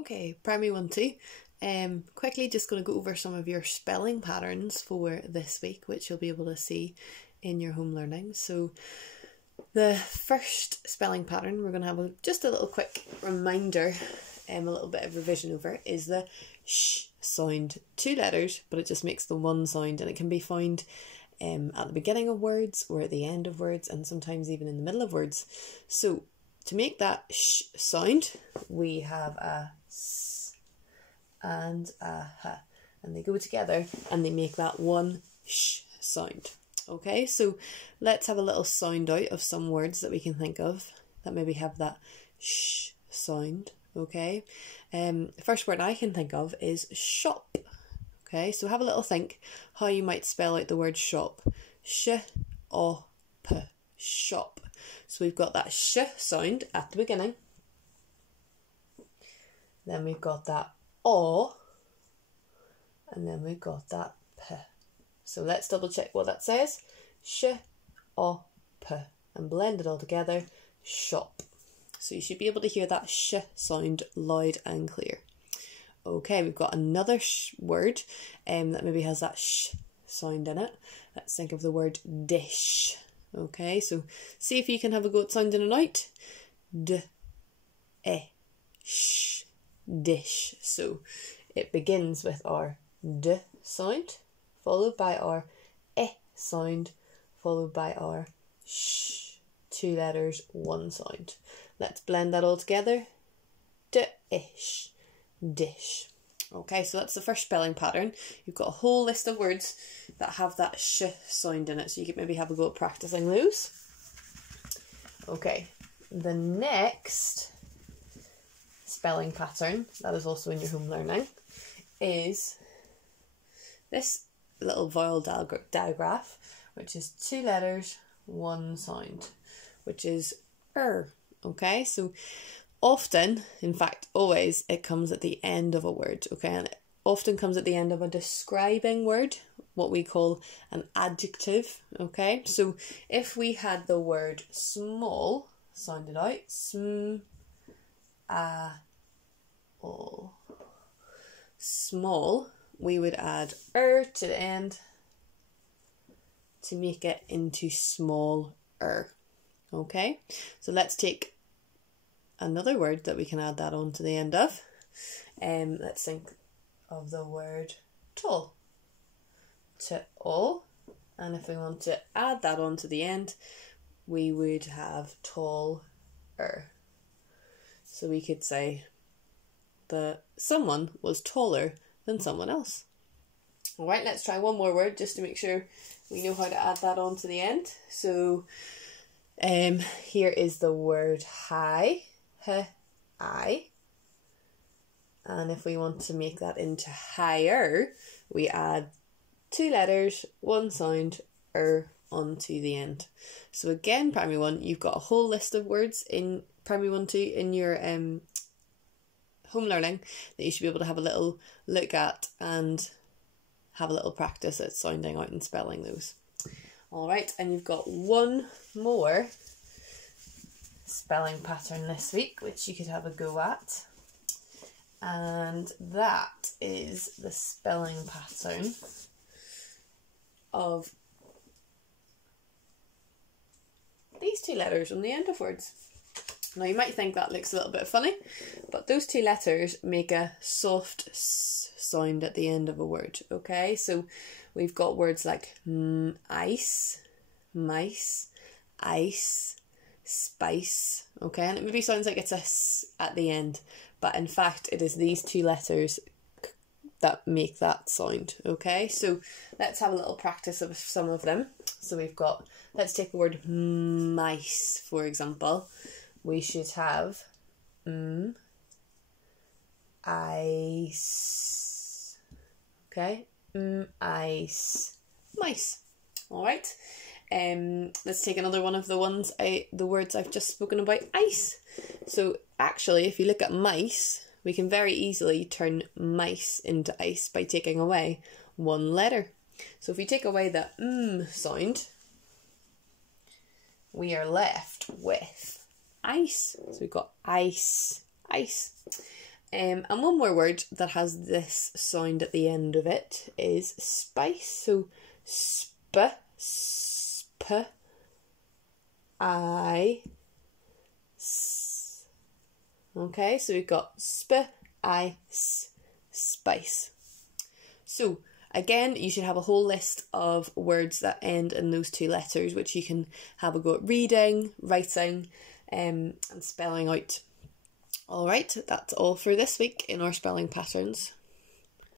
Okay, primary 1-2. Quickly just going to go over some of your spelling patterns for this week, which you'll be able to see in your home learning. So the first spelling pattern we're going to have just a little quick reminder, a little bit of revision over, is the sh sound. 2 letters, but it just makes the one sound, and it can be found at the beginning of words or at the end of words, and sometimes even in the middle of words. So to make that sh sound, we have a s and a h, and they go together and they make that one sh sound. Okay, so let's have a little sound out of some words that we can think of that maybe have that sh sound. Okay, the first word I can think of is shop. Okay, so have a little think how you might spell out the word shop. Sh-o-p, shop. So we've got that sh sound at the beginning. Then we've got that o, and then we've got that p. So let's double check what that says. Sh-o-p, and blend it all together, shop. So you should be able to hear that sh sound loud and clear. Okay, we've got another word that maybe has that sh sound in it. Let's think of the word dish. Okay, so see if you can have a go at sounding it out. D-e-sh, dish. So it begins with our d sound, followed by our e sound, followed by our sh. 2 letters, 1 sound. Let's blend that all together. D-ish, dish. Okay, so that's the first spelling pattern. You've got a whole list of words that have that sh sound in it, so you could maybe have a go at practicing those. Okay, the next spelling pattern that is also in your home learning is this little vowel digraph, which is 2 letters, 1 sound, which is Okay, so often, in fact always, it comes at the end of a word. Okay, and it often comes at the end of a describing word, what we call an adjective. Okay, so if we had the word small sounded out, small, we would add to the end to make it into smaller. Okay, so let's take another word that we can add that on to the end of. Let's think of the word tall. T-all, and if we want to add that on to the end, we would have taller. So we could say that someone was taller than someone else. Alright, let's try one more word just to make sure we know how to add that on to the end. So here is the word high. H-I. And if we want to make that into higher, we add 2 letters, 1 sound, onto the end. So again, primary 1, you've got a whole list of words in primary 1-2 in your home learning that you should be able to have a little look at and have a little practice at sounding out and spelling those. Alright, and you've got one more spelling pattern this week which you could have a go at, and that is the spelling pattern of these 2 letters on the end of words. Now you might think that looks a little bit funny, but those 2 letters make a soft s sound at the end of a word. Okay, so we've got words like ice, mice, ice, spice. Okay, and it maybe sounds like it's a s at the end, but in fact it is these 2 letters that make that sound. Okay, so let's have a little practice of some of them. So we've got, let's take the word mice for example. We should have ice. Okay, ice, mice. All right. Let's take another one of the words I've just spoken about, ice. So actually, if you look at mice, we can very easily turn mice into ice by taking away 1 letter. So if we take away the sound, we are left with ice. So we've got ice, ice. And one more word that has this sound at the end of it is spice. So sp, sp, I, s. Okay, so we've got sp, I, s, spice. So again, you should have a whole list of words that end in those two letters, which you can have a go at reading, writing, and spelling out. Alright, that's all for this week in our spelling patterns.